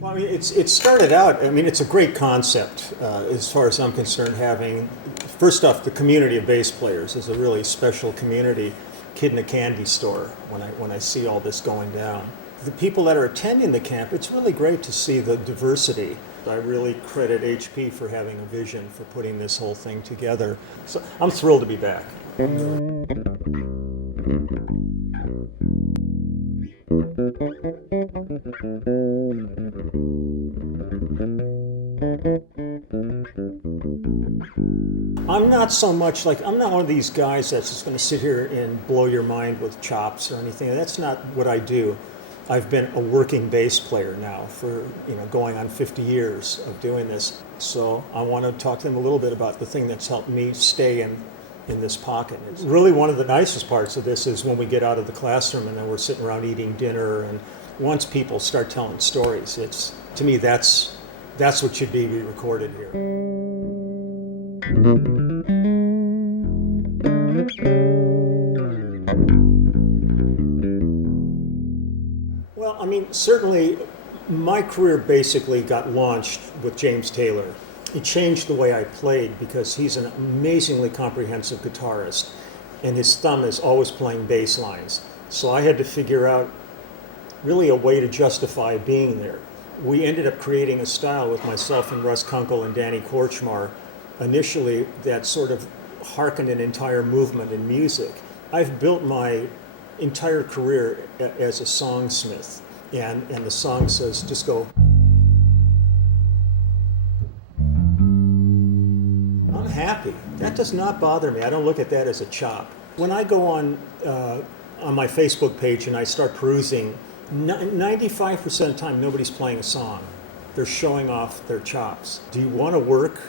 Well, I mean, it started out, I mean, it's a great concept as far as I'm concerned, having, first off, the community of bass players is a really special community. Kid in a candy store when I see all this going down. The people that are attending the camp, it's really great to see the diversity. I really credit HP for having a vision for putting this whole thing together. So I'm thrilled to be back. I'm not so much like, I'm not one of these guys that's just going to sit here and blow your mind with chops or anything. That's not what I do. I've been a working bass player now for, going on 50 years of doing this. So I want to talk to them a little bit about the thing that's helped me stay in this pocket. It's really one of the nicest parts of this is when we get out of the classroom and then we're sitting around eating dinner, and once people start telling stories, it's, to me, that's what should be recorded here. Well, I mean, certainly my career basically got launched with James Taylor. It changed the way I played because he's an amazingly comprehensive guitarist, and his thumb is always playing bass lines. So I had to figure out really a way to justify being there. We ended up creating a style with myself and Russ Kunkel and Danny Korchmar initially that sort of harkened an entire movement in music. I've built my entire career as a songsmith, and the song says, just go. I'm happy. That does not bother me. I don't look at that as a chop. When I go on my Facebook page and I start perusing, 95% of the time nobody's playing a song. They're showing off their chops. Do you want to work,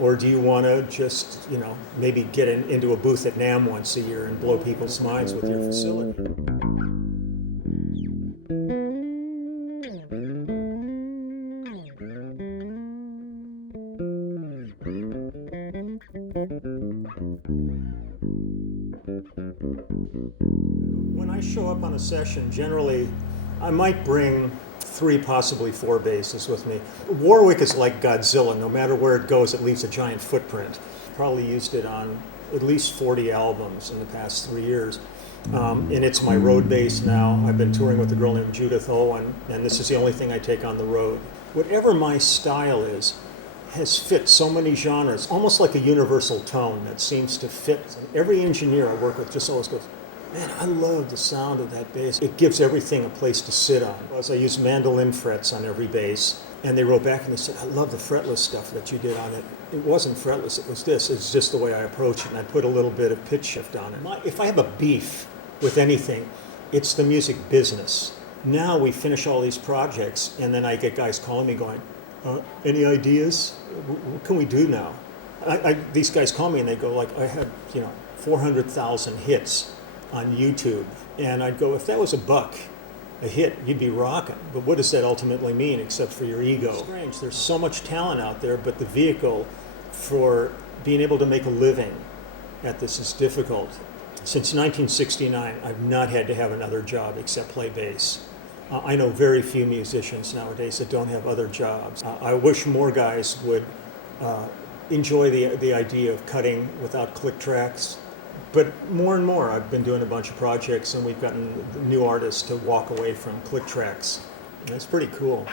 or do you want to just, maybe get into a booth at NAMM once a year and blow people's minds with your facility? When I show up on a session, generally I might bring 3, possibly 4 basses with me. Warwick is like Godzilla. No matter where it goes, it leaves a giant footprint. Probably used it on at least 40 albums in the past 3 years. And it's my road bass now. I've been touring with a girl named Judith Owen, and this is the only thing I take on the road. Whatever my style is, has fit so many genres, almost like a universal tone that seems to fit. And every engineer I work with just always goes, man, I love the sound of that bass. It gives everything a place to sit on. As I use mandolin frets on every bass, and they wrote back and they said, I love the fretless stuff that you did on it. It wasn't fretless, it was this. It's just the way I approach it, and I put a little bit of pitch shift on it. If I have a beef with anything, it's the music business. Now we finish all these projects, and then I get guys calling me going, any ideas? What can we do now? These guys call me and they go like, I had 400,000 hits on YouTube, and I'd go, if that was a hit, you'd be rocking. But what does that ultimately mean except for your ego? It's strange. There's so much talent out there, but the vehicle for being able to make a living at this is difficult. Since 1969, I've not had to have another job except play bass. I know very few musicians nowadays that don't have other jobs. I wish more guys would enjoy the idea of cutting without click tracks. But more and more, I've been doing a bunch of projects, and we've gotten new artists to walk away from click tracks. And that's pretty cool.